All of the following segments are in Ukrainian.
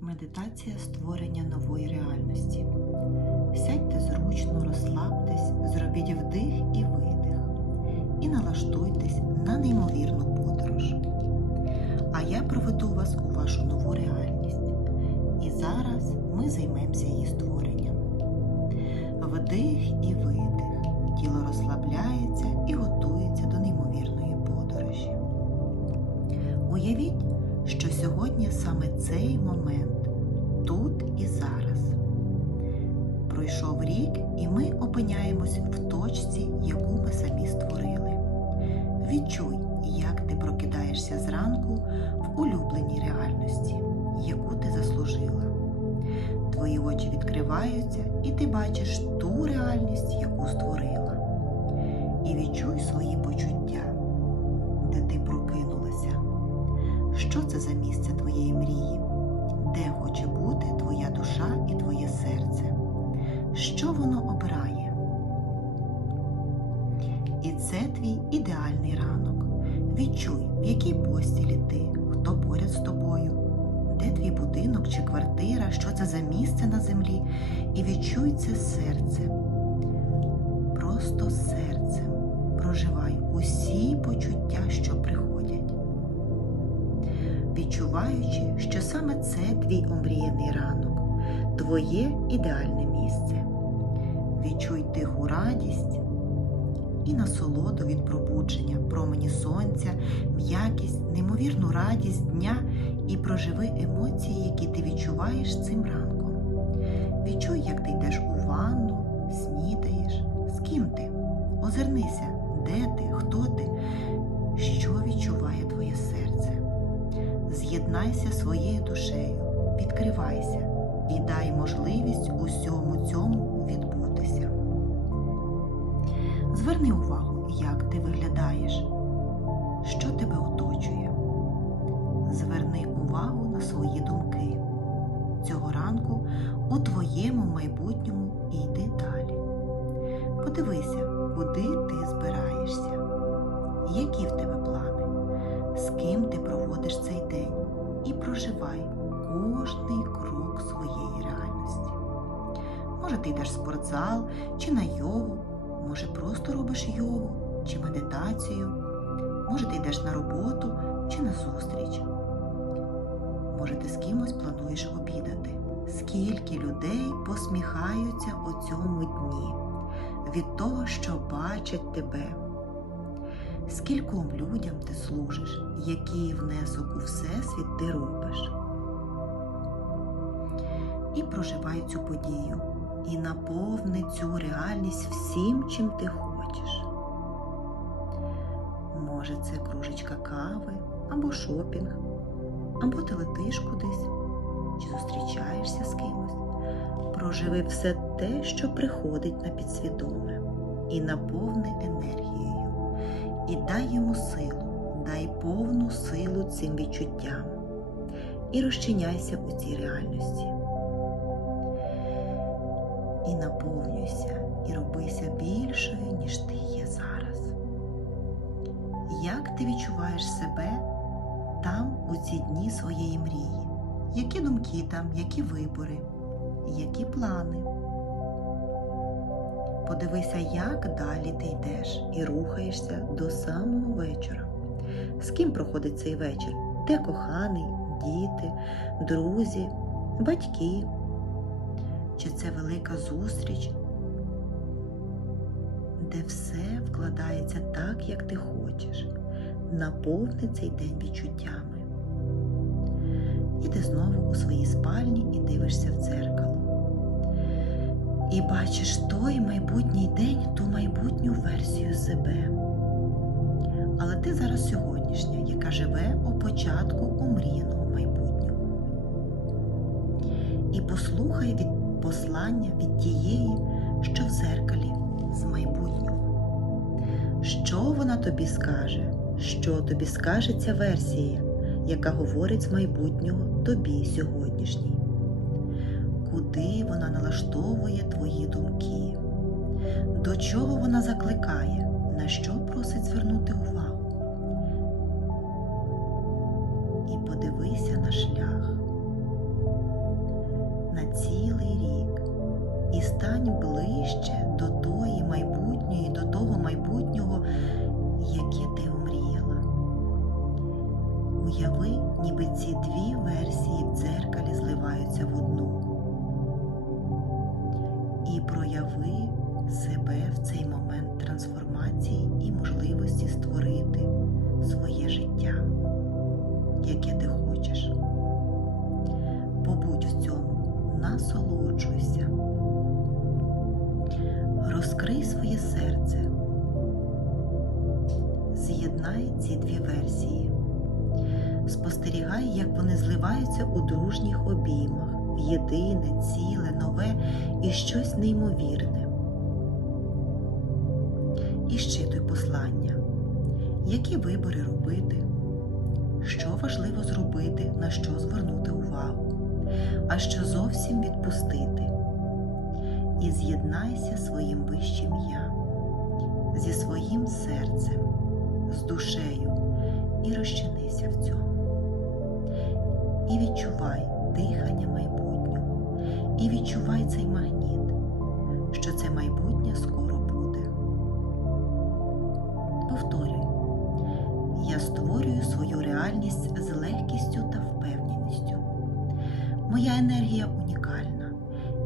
Медитація створення нової реальності. Сядьте зручно, розслабтесь, зробіть вдих і видих. І налаштуйтесь на неймовірну подорож. А я проведу вас у вашу нову реальність. І зараз ми займемося її створенням. Вдих і видих. Тіло розслабляється і готується до неймовірної подорожі. Уявіть, що сьогодні саме цей момент тут і зараз. Пройшов рік, і ми опиняємось в точці, яку ми самі створили. Відчуй, як ти прокидаєшся зранку в улюбленій реальності, яку ти заслужила. Твої очі відкриваються, і ти бачиш ту реальність, яку створила. І відчуй свої почуття, Що це за місце твоєї мрії? Де хоче бути твоя душа і твоє серце? Що воно обирає? І це твій ідеальний ранок. Відчуй, в якій постілі ти, хто поряд з тобою, де твій будинок чи квартира, що це за місце на землі, і відчуй це серце. Відчуваючи, що саме це твій омріяний ранок, твоє ідеальне місце. Відчуй тиху радість і насолоду від пробудження, промені сонця, м'якість, неймовірну радість дня і проживи емоції, які ти відчуваєш цим ранком. Відчуй, як ти йдеш у ванну, снідаєш, з ким ти. Озирнися, де ти, хто ти, що відчуває твоє серце. З'єднайся своєю душею, відкривайся і дай можливість усьому цьому відбутися. Зверни увагу, як ти виглядаєш, що тебе оточує. Зверни увагу на свої думки. Цього ранку у твоєму майбутньому йди далі. Подивися, куди ти збираєшся, які в тебе плани з ким ти проводиш цей день і проживай кожний крок своєї реальності. Може, ти йдеш в спортзал чи на йогу, може просто робиш йогу чи медитацію, може ти йдеш на роботу чи на зустріч. Може, ти з кимось плануєш обідати. Скільки людей посміхаються у цьому дні від того, що бачать тебе. Скільком людям ти служиш, який внесок у всесвіт ти робиш. І проживай цю подію, і наповни цю реальність всім, чим ти хочеш. Може, це кружечка кави, або шопінг, або ти летиш кудись, чи зустрічаєшся з кимось. Проживи все те, що приходить на підсвідоме, і наповни енергією і дай йому силу, дай повну силу цим відчуттям і розчиняйся у цій реальності. І наповнюйся, і робися більшою, ніж ти є зараз. Як ти відчуваєш себе там у ці дні своєї мрії? Які думки там, які вибори, які плани? Подивися, як далі ти йдеш і рухаєшся до самого вечора. З ким проходить цей вечір? Де коханий, діти, друзі, батьки? Чи це велика зустріч, де все вкладається так, як ти хочеш, наповни цей день відчуттями. І ти знову у своїй спальні і дивишся в. І бачиш той майбутній день, ту майбутню версію себе. Але ти зараз сьогоднішня, яка живе у початку омріяного майбутнього. І послухай від послання від тієї, що в зеркалі з майбутнього. Що вона тобі скаже? Що тобі скаже ця версія, яка говорить з майбутнього тобі сьогоднішній? куди вона налаштовує твої думки, до чого вона закликає, на що просить звернути увагу. І подивися на шлях, на цілий рік і стань ближче до тої майбутньої, до того майбутнього, яке ти омріяла. Уяви, ніби ці дві версії в дзеркалі зливаються в одну. І прояви себе в цей момент трансформації і можливості створити своє життя, яке ти хочеш. Побудь в цьому, насолоджуйся, розкрий своє серце, з'єднай ці дві версії, спостерігай, як вони зливаються у дружніх обіймах, єдине, ціле, нове і щось неймовірне. І щитуй послання, які вибори робити, що важливо зробити, на що звернути увагу, а що зовсім відпустити. І з'єднайся своїм вищим я, зі своїм серцем, з душею і розчинися в цьому. І відчувай дихання майбутнього, і відчувай цей магніт, що це майбутнє скоро буде. Повторюй, я створюю свою реальність з легкістю та впевненістю. Моя енергія унікальна.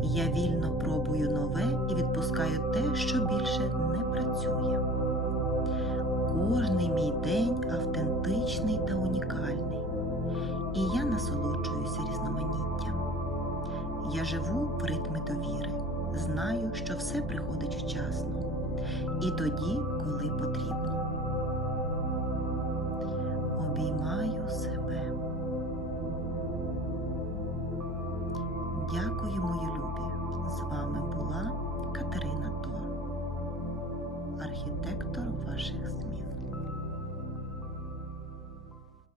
Я вільно пробую нове і відпускаю те, що більше не працює. Кожний мій день автентичний та унікальний, і я насолоджуюся різноманіттям. Я живу в ритмі довіри, знаю, що все приходить вчасно і тоді, коли потрібно. Обіймаю себе. Дякую, мої любі. З вами була Катерина Тор, архітектор